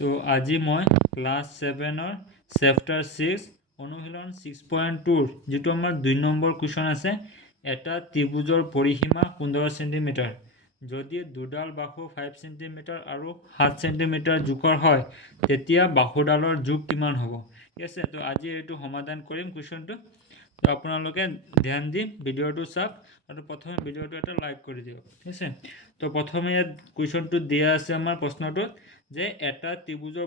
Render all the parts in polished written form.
তো আজি মই ক্লাছ 7-ৰ চেপ্টাৰ 6 অনুশীলন 6.2 যেটো আমাৰ 2 নম্বৰ কুৱেশ্যন আছে এটা ত্ৰিভুজৰ পৰিসীমা 15 সেন্টিমিটাৰ যদি দুডাল বাহু 5 সেন্টিমিটাৰ আৰু 7 সেন্টিমিটাৰ জোখৰ হয় তেতিয়া বাহুডালৰ জোখ কিমান হ'ব ঠিক আছে তো আজি এইটো সমাধান কৰিম কুৱেশ্যনটো তো আপোনালোকে ধ্যান দি ভিডিঅ'টো চাওক আৰু প্ৰথমে ভিডিঅ'টো এটা লাইক কৰি দিয়ক ঠিক আছে তো প্ৰথমে ইয়াত কুৱেশ্যনটো দিয়া আছে আমাৰ প্ৰশ্নটোত যে এটা ত্ৰিভুজৰ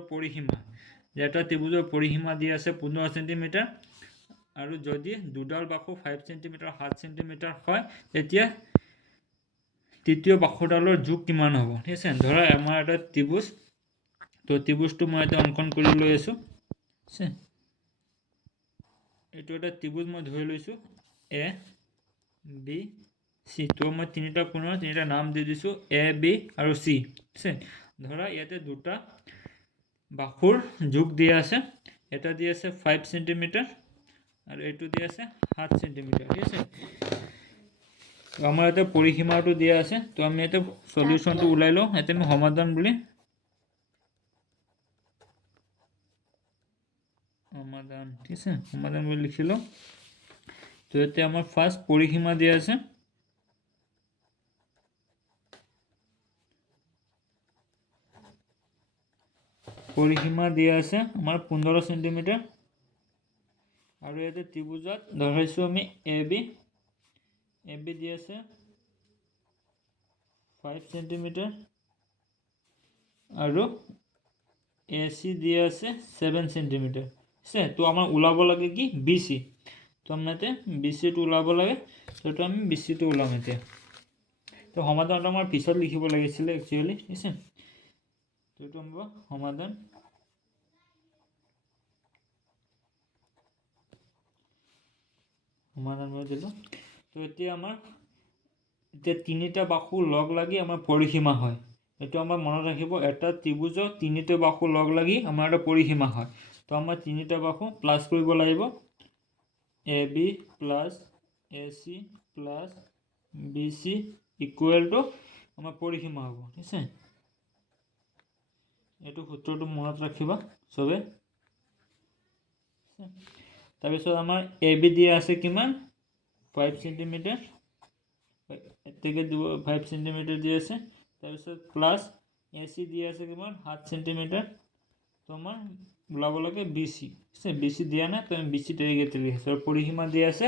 পৰিসীমা দিয়া আছে 15 সেন্টিমিটাৰ আৰু যদি দুডাল বাহু 5 সেন্টিমিটাৰ 7 সেন্টিমিটাৰ হয় তেতিয়া তৃতীয় বাহুডালৰ জোখ কিমান হ'ব ঠিক আছে ধৰা আমাৰ এটা ত্ৰিভুজ তো ত্ৰিভুজটো মই এটা অংকন কৰি লৈ আছো আছে এইটো এটা ত্ৰিভুজ মই ধৰি লৈছো এ বি সি তো মই তিনিটা কোণৰ তিনিটা নাম দি দিছো এ বি আৰু সি আছে ধৰা ইয়াতে দুটা বাহুৰ জোখ দিয়া আছে এটা দিয়া আছে 5 সেন্টিমিটাৰ আৰু এইটো দিয়া আছে 7 সেন্টিমিটাৰ ঠিক আছে তো আমাৰ এটা পৰিসীমাটো দিয়া আছে তো আমি এটা সলিউশনটো উলাই লওঁ এতে আমি সমাধান বুলি সমাধান ঠিক আছে সমাধান বুলি লিখিলো তো এতে আমাৰ ফাৰ্স্ট পৰিসীমা দিয়া আছে পৰিসীমা দিয়া আছে আমাৰ 15 সেন্টিমিটাৰ আৰু ইয়াতে ত্ৰিভুজত ধৰাইছো আমি এবি দিয়া আছে 5 সেন্টিমিটাৰ আৰু এসি দিয়া আছে 7 সেন্টিমিটাৰ আছে তো আমাৰ উলাব লাগে কি বিসি তো আমনাতে বিসি টো উলাব লাগে তো আমি বিসি টো উলাম এতিয়া তো সমাধানটো আমাৰ পিছত লিখিব লাগিছিল একচুয়ালি ঠিক আছে তো এইটো আমৰা সমাধান মই দিলো তো এতিয়া আমাৰ এতিয়া তিনিটা বাহু লগ লাগি আমাৰ পৰিসীমা হয় এইটো আমাৰ মনত ৰাখিব এটা ত্ৰিভুজৰ তিনিটা বাহু লগ লাগি আমাৰ এটা পৰিসীমা হয় তো আমাৰ তিনিটা বাহু প্লাস কৰিব লাগিব AB plus AC plus BC equal to আমাৰ পৰিসীমা হ'ব ঠিক আছে এইটো সূত্ৰটো মনত ৰাখিবা সবে তাৰ পিছত আমাৰ AB দিয়া আছে কিমান 5 সেন্টিমিটাৰ এতেকে 5 সেন্টিমিটাৰ দিয়া আছে তাৰ পিছত প্লাস AC দিয়া আছে কিমান 7 সেন্টিমিটাৰ তো আমাৰ উলাব লাগে BC আছে BC দিয়া না তো আমি BC ডাইৰেক্ট লিখিছো আৰু পৰিসীমা দিয়া আছে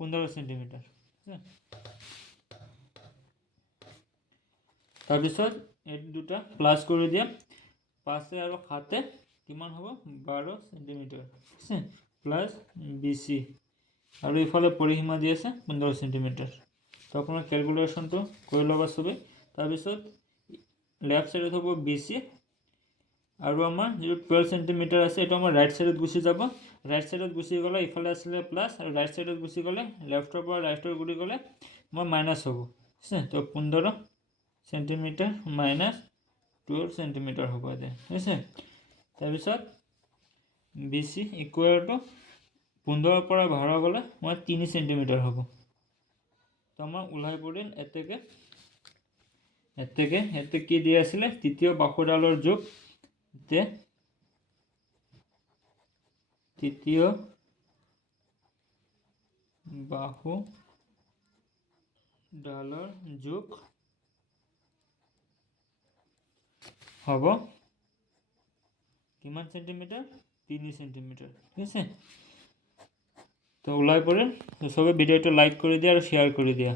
15 সেন্টিমিটাৰ তাৰ পিছত এই দুটা প্লাস কৰি দিয়া 5 আৰু 7 কিমান হ'ব 12 সেন্টিমিটাৰ আছে প্লাস BC আৰু ইফালে পৰিসীমা দিয়া আছে 15 সেন্টিমিটাৰ তো আপোনাৰ ক্যালকুলেশনটো কৰি লবা সবে তাৰ পিছত লেফট সাইডত হ'ব BC আৰু আমাৰ যে 12 সেন্টিমিটাৰ আছে এটা আমাৰ ৰাইট সাইডত গুছি যাব ৰাইট সাইডত গুছি গলে ইফালে আসলে প্লাস আৰু ৰাইট সাইডত গুছি গলে লেফটৰ পৰা ৰাইটৰ গুছি গলে মই মাইনাস হ'ব আছে তো 15 সেন্টিমিটাৰ মাইনাস 12 সেন্টিমিটাৰ হ'ব দে আছে তাৰ পিছত BC ইকুয়াল টু 15 পৰা 12 গলে মই 3 সেন্টিমিটাৰ হ'ব তো আমাৰ উলাই পৰিল এতে কি দিয়া আছিল তৃতীয় বাহুডালৰ জোখ যে তৃতীয় বাহুডালৰ জোখ হ'ব কিমান সেন্টিমিটাৰ 3 সেন্টিমিটাৰ ঠিক আছে তো উলাই পৰিল তো সবে ভিডিওটো লাইক কৰি দিয়া আৰু শেয়াৰ কৰি দিয়া